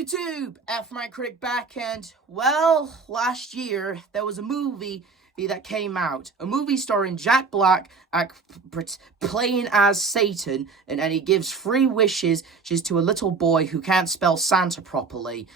YouTube? My Critic back, and well, last year there was a movie that came out. A movie starring Jack Black playing as Satan, and he gives free wishes to a little boy who can't spell Santa properly.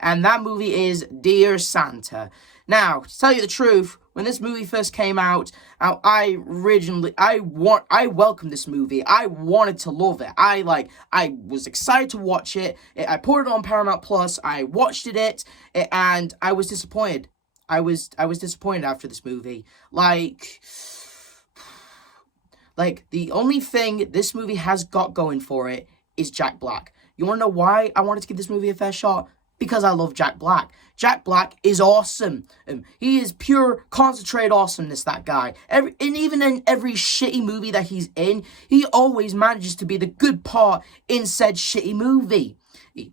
And that movie is Dear Santa. Now, to tell you the truth, when this movie first came out, I welcomed this movie. I wanted to love it. I was excited to watch it. I put it on Paramount Plus. I watched it, and I was disappointed. I was disappointed after this movie. Like, the only thing this movie has got going for it is Jack Black. You want to know why I wanted to give this movie a fair shot? Because I love Jack Black. Jack Black is awesome. He is pure, concentrated awesomeness, that guy. Even in every shitty movie that he's in, he always manages to be the good part in said shitty movie.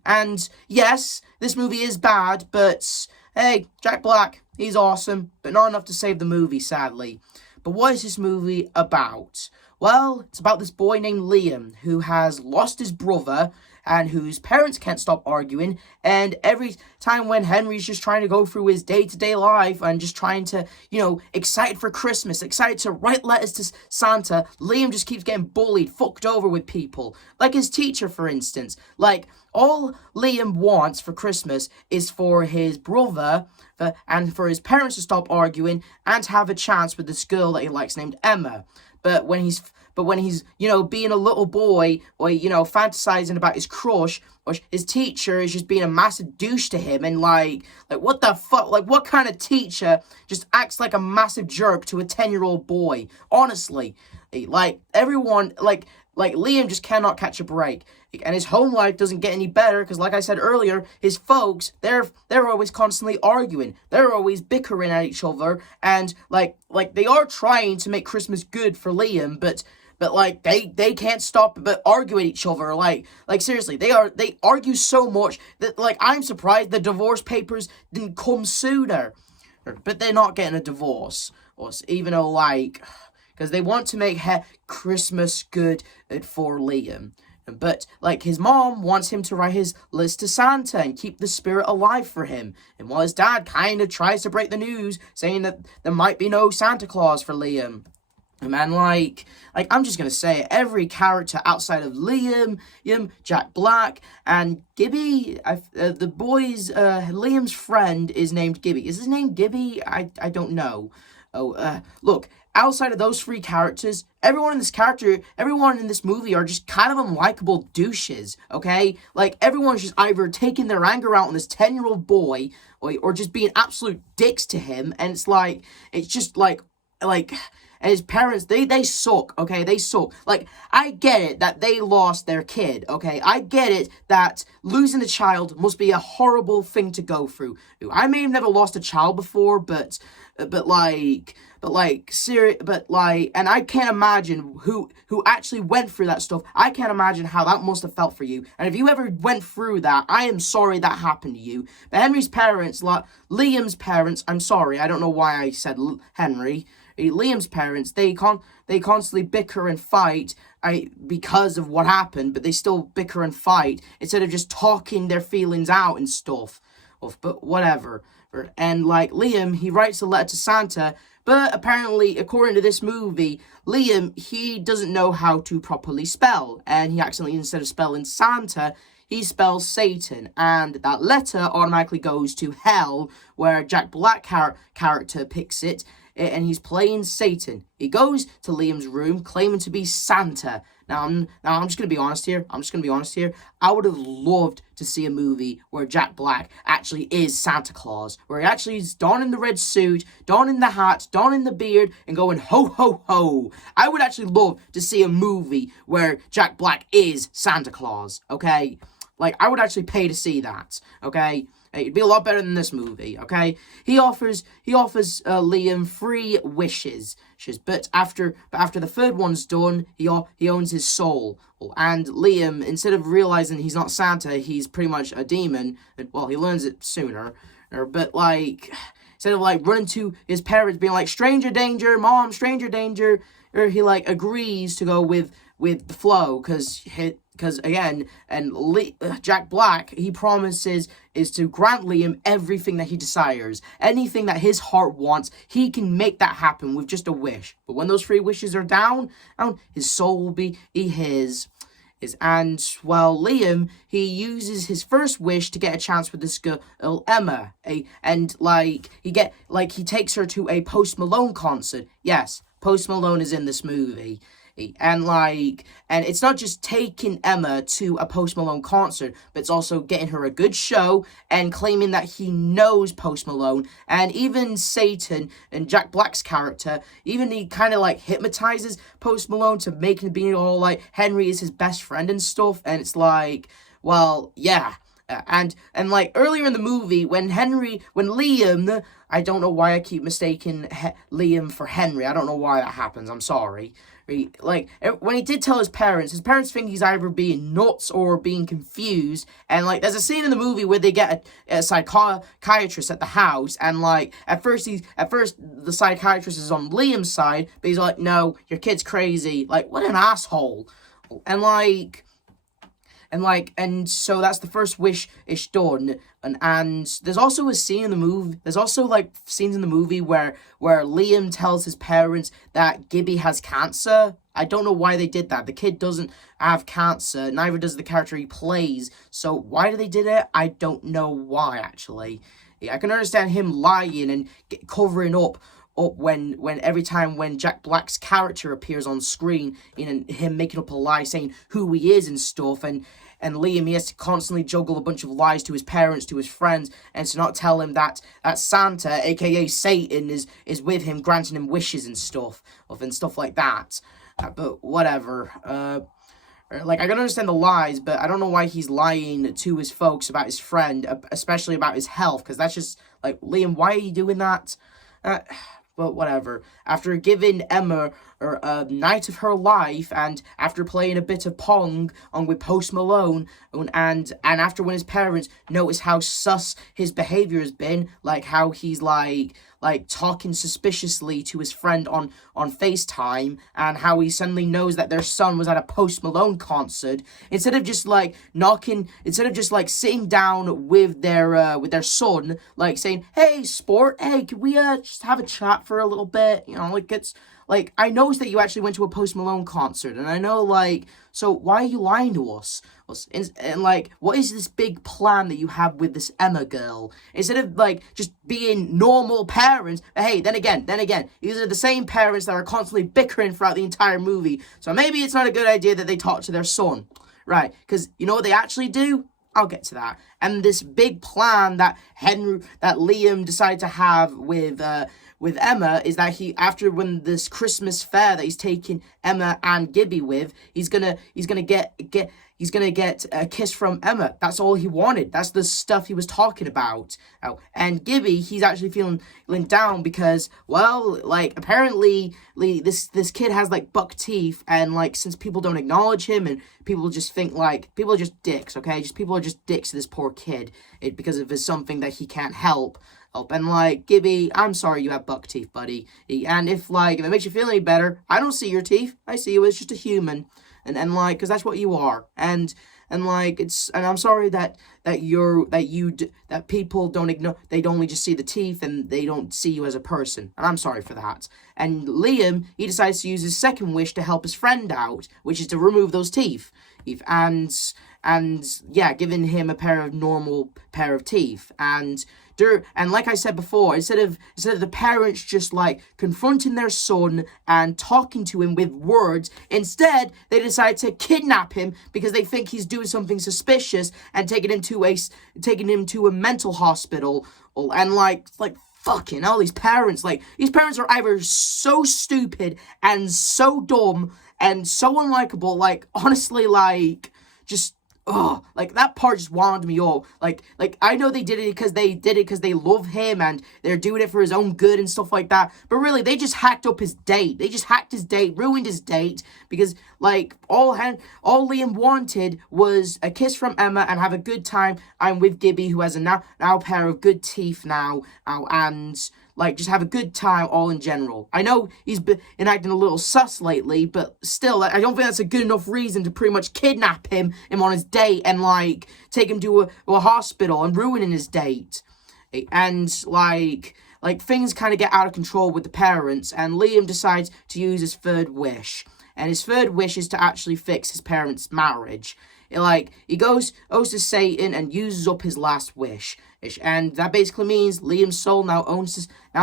And yes, this movie is bad, but hey, Jack Black, he's awesome, but not enough to save the movie, sadly. But what is this movie about? Well, it's about this boy named Liam who has lost his brother and whose parents can't stop arguing, and every time when Henry's just trying to go through his day-to-day life and just trying to, excited for Christmas, excited to write letters to Santa, Liam just keeps getting bullied, fucked over with people. Like his teacher, for instance. Like, all Liam wants for Christmas is for his brother and for his parents to stop arguing and to have a chance with this girl that he likes named Emma. But when he's being a little boy or, fantasizing about his crush, or his teacher is just being a massive douche to him, and like what the fuck? Like, what kind of teacher just acts like a massive jerk to a 10-year-old boy? Honestly, everyone, Liam just cannot catch a break. And his home life doesn't get any better because, like I said earlier, his folks, they're always constantly arguing. They're always bickering at each other, and they are trying to make Christmas good for Liam, but they can't stop but argue at each other. Like seriously, they argue so much that I'm surprised the divorce papers didn't come sooner. But they're not getting a divorce, even though because they want to make Christmas good for Liam. But, his mom wants him to write his list to Santa and keep the spirit alive for him. And while his dad kind of tries to break the news, saying that there might be no Santa Claus for Liam. And I'm just going to say it, every character outside of Liam, Jack Black, and Gibby, Liam's friend is named Gibby. Is his name Gibby? I don't know. Look, outside of those three characters, everyone in this movie are just kind of unlikable douches, okay? Everyone's just either taking their anger out on this 10-year-old boy, or just being absolute dicks to him, and and his parents, they suck, okay? They suck. I get it that they lost their kid, okay? I get it that losing a child must be a horrible thing to go through. I may have never lost a child before, and I can't imagine who actually went through that stuff. I can't imagine how that must have felt for you. And if you ever went through that, I am sorry that happened to you. But Henry's parents, Liam's parents, I'm sorry, I don't know why I said Henry. Liam's parents, they constantly bicker and fight because of what happened, but they still bicker and fight instead of just talking their feelings out and stuff. But whatever. And Liam, he writes a letter to Santa, but apparently, according to this movie, Liam, he doesn't know how to properly spell, and he accidentally, instead of spelling Santa, he spells Satan, and that letter automatically goes to hell, where Jack Black character picks it, and he's playing Satan. He goes to Liam's room claiming to be Santa. Now I'm just going to be honest here. I would have loved to see a movie where Jack Black actually is Santa Claus, where he actually is donning the red suit, donning the hat, donning the beard, and going ho, ho, ho. I would actually love to see a movie where Jack Black is Santa Claus, okay? I would actually pay to see that, okay? It'd be a lot better than this movie, okay? He offers Liam 3 wishes, but after the third one's done, he owns his soul. And Liam, instead of realizing he's not Santa, he's pretty much a demon. Well, he learns it sooner. But instead of running to his parents, being stranger danger, mom, stranger danger, or he agrees to go with with the flow, because again, and Jack Black, he promises is to grant Liam everything that he desires. Anything that his heart wants, he can make that happen with just a wish. But when those 3 wishes are down, his soul will be his. And, well, Liam, he uses his first wish to get a chance with this girl, Emma. He takes her to a Post Malone concert. Yes, Post Malone is in this movie. And it's not just taking Emma to a Post Malone concert, but it's also getting her a good show and claiming that he knows Post Malone. And even Satan and Jack Black's character, even he kind of like hypnotizes Post Malone to make him be all like Henry is his best friend and stuff. And it's like, well, yeah. And like earlier in the movie, when Liam, I don't know why I keep mistaking Liam for Henry. I don't know why that happens. I'm sorry. Like, when he did tell his parents think he's either being nuts or being confused. And, like, there's a scene in the movie where they get a psychiatrist at the house. And, like, at first the psychiatrist is on Liam's side. But he's like, no, your kid's crazy. Like, what an asshole. And so that's the first wish is done. And there's also a scene in the movie, there's also like scenes in the movie where Liam tells his parents that Gibby has cancer. I don't know why they did that. The kid doesn't have cancer, neither does the character he plays. So why did they did it? I don't know why, actually. Yeah, I can understand him lying and covering up when every time when Jack Black's character appears on screen, and him making up a lie saying who he is and stuff, and Liam, he has to constantly juggle a bunch of lies to his parents, to his friends, and to not tell him that Santa, aka Satan, is with him, granting him wishes and stuff like that. But whatever. Like, I can understand the lies, but I don't know why he's lying to his folks about his friend, especially about his health, because that's just, like, Liam, why are you doing that? But whatever. After giving Emma a night of her life, and after playing a bit of Pong with Post Malone, and after when his parents notice how sus his behavior has been, like how he's like talking suspiciously to his friend on FaceTime, and how he suddenly knows that their son was at a Post Malone concert, instead of just sitting down with their son, like saying, hey sport, hey, can we just have a chat for a little bit, it's like, I know that you actually went to a Post Malone concert, and I know, like, so why are you lying to us? And like, what is this big plan that you have with this Emma girl? Instead of, like, just being normal parents, but hey, then again, these are the same parents that are constantly bickering throughout the entire movie, so maybe it's not a good idea that they talk to their son, right? Because, you know what they actually do? I'll get to that. And this big plan that Liam decided to have with Emma is that when this Christmas fair that he's taking Emma and Gibby with, he's gonna get a kiss from Emma. That's all he wanted. That's the stuff he was talking about. And Gibby, he's actually feeling down because, well, like, apparently this kid has like buck teeth, and like, since people don't acknowledge him and people just think like people are just dicks, okay? People are just dicks to this poor kid because of something that he can't help. And like, Gibby, I'm sorry you have buck teeth, buddy. And if it makes you feel any better, I don't see your teeth. I see you as just a human. And like, because that's what you are. And I'm sorry that people don't ignore, they only just see the teeth and they don't see you as a person. And I'm sorry for that. And Liam, he decides to use his second wish to help his friend out, which is to remove those teeth. And yeah, giving him a normal pair of teeth. And like I said before, instead of the parents just like confronting their son and talking to him with words, instead they decide to kidnap him because they think he's doing something suspicious, and taking him to a mental hospital. And like fucking hell, these parents are either so stupid and so dumb and so unlikable. Like, honestly, like, just, oh, like, that part just wound me up. Like, I know they did it because they love him and they're doing it for his own good and stuff like that. But really, they just hacked up his date. They just hacked his date, ruined his date, because, like, all Liam wanted was a kiss from Emma and have a good time. I'm with Gibby, who has a now pair of good teeth now, and like, just have a good time all in general. I know he's been acting a little sus lately, but still, I don't think that's a good enough reason to pretty much kidnap him on his date and, like, take him to a hospital and ruining his date. And, like, things kind of get out of control with the parents, and Liam decides to use his third wish. And his third wish is to actually fix his parents' marriage. He goes to Satan and uses up his last wish. And that basically means Liam's soul now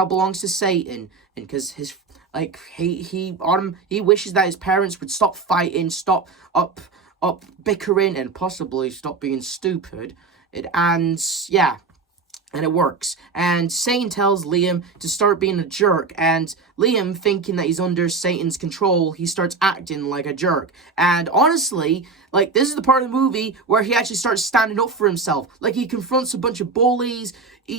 belongs to Satan. And because he wishes that his parents would stop fighting, stop up bickering, and possibly stop being stupid. And it works. And Satan tells Liam to start being a jerk. And Liam, thinking that he's under Satan's control, he starts acting like a jerk. And honestly, like, this is the part of the movie where he actually starts standing up for himself. Like, he confronts a bunch of bullies.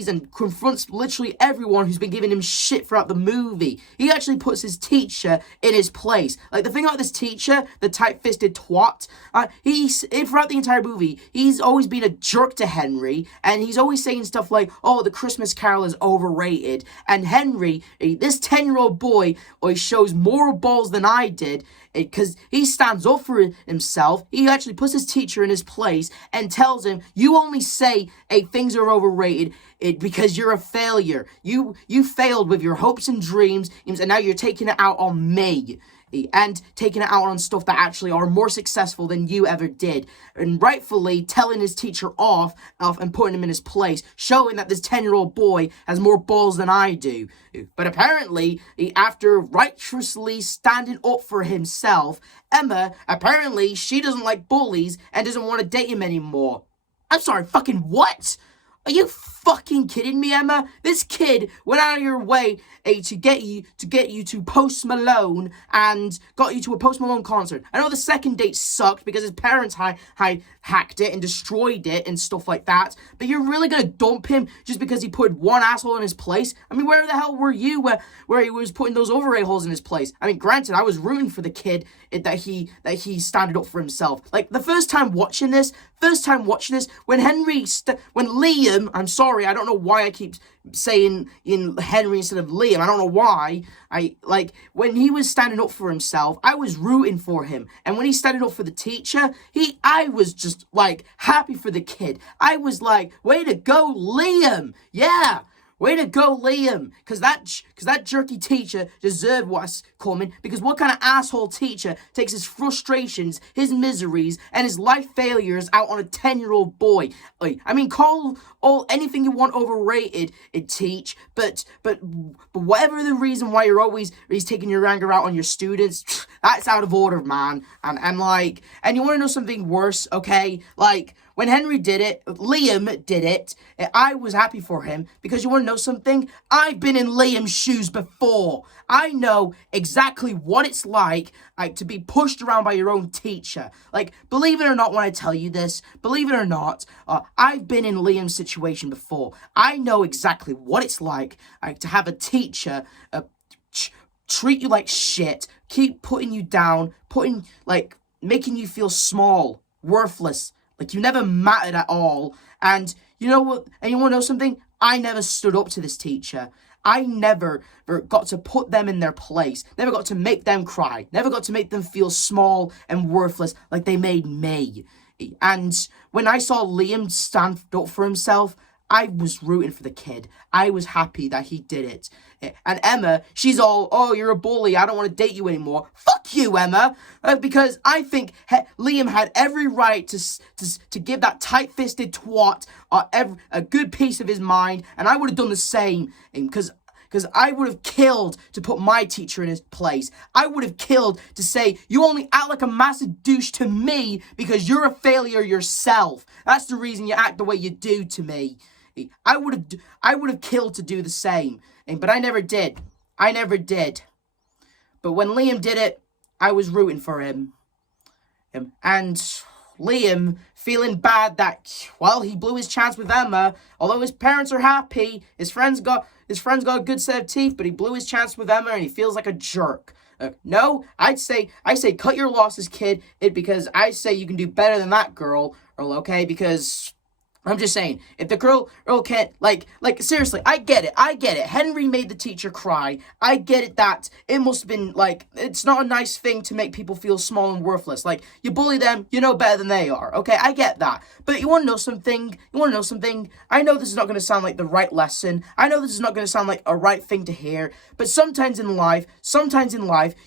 And confronts literally everyone who's been giving him shit throughout the movie. He actually puts his teacher in his place. Like, the thing about this teacher, the tight-fisted twat, throughout the entire movie, he's always been a jerk to Henry, and he's always saying stuff like, oh, the Christmas Carol is overrated. And Henry, this 10-year-old boy, shows more balls than I did, because he stands up for himself. He actually puts his teacher in his place and tells him, you only say things are overrated because you're a failure. You failed with your hopes and dreams, and now you're taking it out on me. And taking it out on stuff that actually are more successful than you ever did. And rightfully telling his teacher off and putting him in his place, showing that this 10-year-old boy has more balls than I do. But apparently, after righteously standing up for himself, Emma, apparently she doesn't like bullies and doesn't want to date him anymore. I'm sorry, fucking what? Are you fucking kidding me, Emma? This kid went out of your way to get you to Post Malone and got you to a Post Malone concert. I know the second date sucked because his parents hacked it and destroyed it and stuff like that. But you're really gonna dump him just because he put one asshole in his place? I mean, where the hell were you where he was putting those other a-holes in his place? I mean, granted, I was rooting for the kid that he standed up for himself. Like, the first time watching this, when Liam, I'm sorry, I don't know why I keep saying in Henry instead of Liam. I don't know why. When he was standing up for himself, I was rooting for him. And when he standing up for the teacher, I was just, like, happy for the kid. I was like, way to go, Liam. Yeah. Way to go, Liam. Because that jerky teacher deserved what's coming. Because what kind of asshole teacher takes his frustrations, his miseries, and his life failures out on a 10-year-old boy? I mean, call anything you want overrated, teach. But whatever the reason why he's taking your anger out on your students, that's out of order, man. And you want to know something worse, okay? Like, when Henry did it, Liam did it, I was happy for him, because you want to know something? I've been in Liam's shoes before. I know exactly what it's like to be pushed around by your own teacher. Like, believe it or not when I tell you this, believe it or not, I've been in Liam's situation before. I know exactly what it's like to have a teacher treat you like shit, keep putting you down, making you feel small, worthless, like you never mattered at all. And you know what? And you want to know something? I never stood up to this teacher. I never got to put them in their place. Never got to make them cry. Never got to make them feel small and worthless like they made me. And when I saw Liam stand up for himself, I was rooting for the kid. I was happy that he did it. And Emma, she's all, oh, you're a bully, I don't want to date you anymore. Fuck you, Emma. Because I think Liam had every right to give that tight-fisted twat a good piece of his mind. And I would have done the same. Because I would have killed to put my teacher in his place. I would have killed to say, you only act like a massive douche to me because you're a failure yourself. That's the reason you act the way you do to me. I would have killed to do the same, but I never did. But when Liam did it, I was rooting for him. And Liam, feeling bad that, well, he blew his chance with Emma, although his parents are happy, his friends got a good set of teeth, but he blew his chance with Emma and he feels like a jerk. No, I say cut your losses, kid, because I say you can do better than that girl, okay, because I'm just saying, if the girl can't, seriously, I get it. Henry made the teacher cry. I get it that it must have been, it's not a nice thing to make people feel small and worthless. Like, you bully them, you know better than they are, okay? I get that. But you want to know something? I know this is not going to sound like the right lesson. I know this is not going to sound like a right thing to hear. But sometimes in life,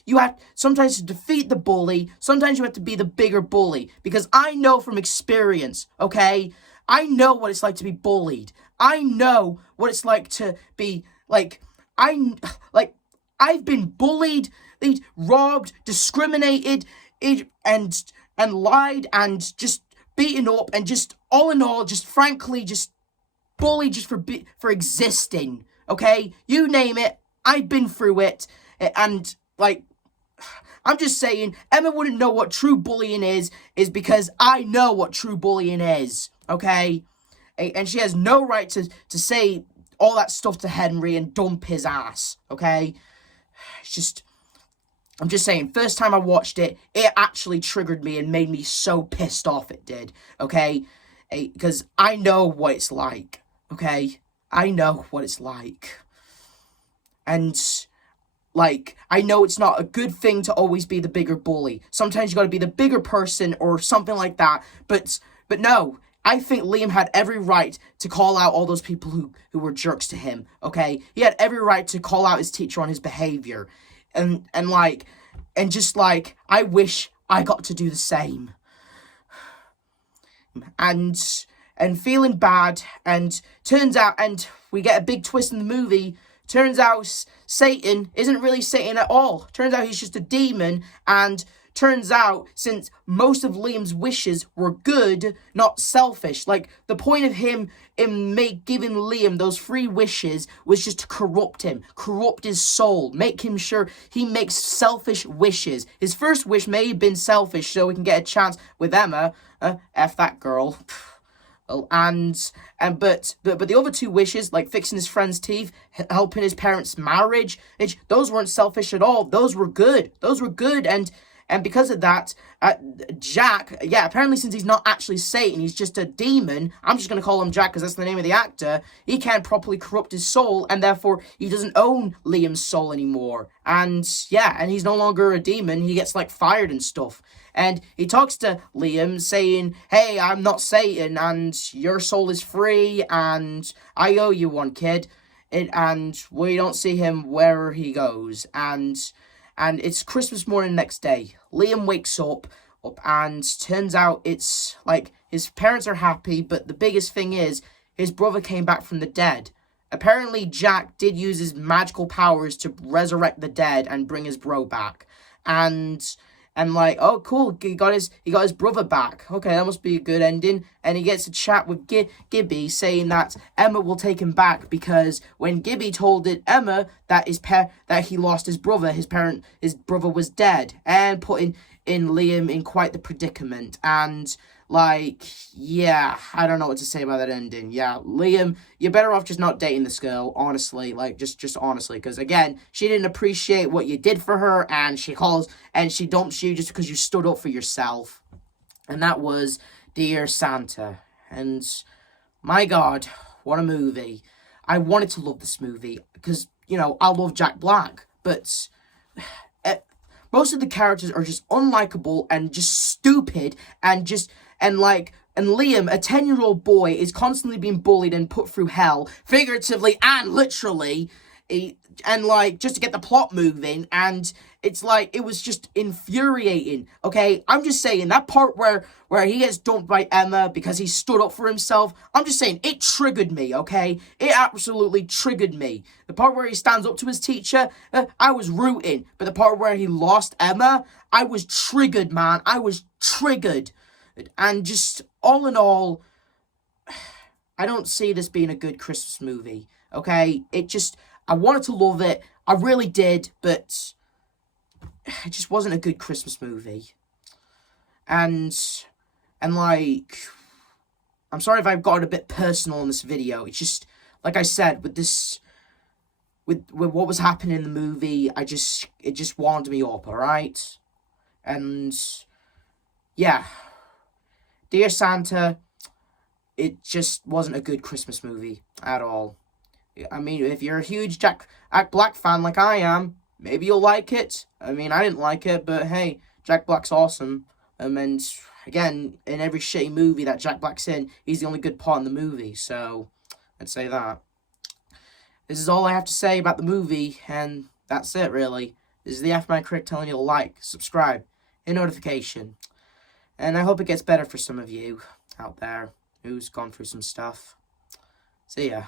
you have, sometimes to defeat the bully, sometimes you have to be the bigger bully. Because I know from experience, okay? I know what it's like to be bullied. I know what it's like to be, I've been bullied, robbed, discriminated, and lied, and just beaten up, and just, all in all, just frankly, just bullied just for existing, okay? You name it, I've been through it, and, I'm just saying, Emma wouldn't know what true bullying is because I know what true bullying is, okay? And she has no right to say all that stuff to Henry and dump his ass, okay? I'm just saying, first time I watched it, it actually triggered me and made me so pissed off, it did, okay? Because I know what it's like, okay? I know what it's like. And I know it's not a good thing to always be the bigger bully. Sometimes you gotta be the bigger person or something like that. But no, I think Liam had every right to call out all those people who were jerks to him, okay? He had every right to call out his teacher on his behavior. And just I wish I got to do the same. And feeling bad, and turns out, and we get a big twist in the movie. Turns out Satan isn't really Satan at all. Turns out he's just a demon, and turns out, since most of Liam's wishes were good, not selfish, the point of him in giving Liam those 3 wishes was just to corrupt him, corrupt his soul, make him sure he makes selfish wishes. His first wish may have been selfish so he can get a chance with Emma. F that girl. And but the other 2 wishes, like fixing his friend's teeth, helping his parents' marriage, those weren't selfish at all. Those were good. And because of that, Jack, apparently since he's not actually Satan, he's just a demon. I'm just going to call him Jack because that's the name of the actor. He can't properly corrupt his soul, and therefore he doesn't own Liam's soul anymore. And he's no longer a demon. He gets fired and stuff. And he talks to Liam saying, hey, I'm not Satan, and your soul is free, and I owe you one, kid. And we don't see him wherever he goes. And it's Christmas morning next day. Liam wakes up, and turns out it's, his parents are happy, but the biggest thing is, his brother came back from the dead. Apparently, Jack did use his magical powers to resurrect the dead and bring his bro back. And oh, cool, he got his brother back. Okay, that must be a good ending. And he gets a chat with Gibby, saying that Emma will take him back because when Gibby told Emma that that he lost his brother, his brother was dead, and putting in Liam in quite the predicament. And I don't know what to say about that ending. Yeah, Liam, you're better off just not dating this girl, honestly. Just honestly, because again, she didn't appreciate what you did for her, and she dumps you just because you stood up for yourself. And that was Dear Santa. And my God, what a movie. I wanted to love this movie because, I love Jack Black, but most of the characters are just unlikable and just stupid, and Liam, a 10-year-old boy, is constantly being bullied and put through hell, figuratively and literally, just to get the plot moving, and it's it was just infuriating, okay? I'm just saying, that part where he gets dumped by Emma because he stood up for himself, I'm just saying, it triggered me, okay? It absolutely triggered me. The part where he stands up to his teacher, I was rooting, but the part where he lost Emma, I was triggered, man. I was triggered. And just, all in all, I don't see this being a good Christmas movie, okay? I wanted to love it, I really did, but it just wasn't a good Christmas movie. And I'm sorry if I've gotten a bit personal in this video. It's just, like I said, with what was happening in the movie, it just wound me up, alright? And, yeah. Dear Santa, it just wasn't a good Christmas movie at all. I mean, if you're a huge Jack Black fan like I am, maybe you'll like it. I mean, I didn't like it, but hey, Jack Black's awesome. And again, in every shitty movie that Jack Black's in, he's the only good part in the movie. So, I'd say that. This is all I have to say about the movie, and that's it, really. This is the Aftermath Critic telling you to like, subscribe, hit notification. And I hope it gets better for some of you out there who's gone through some stuff. See ya.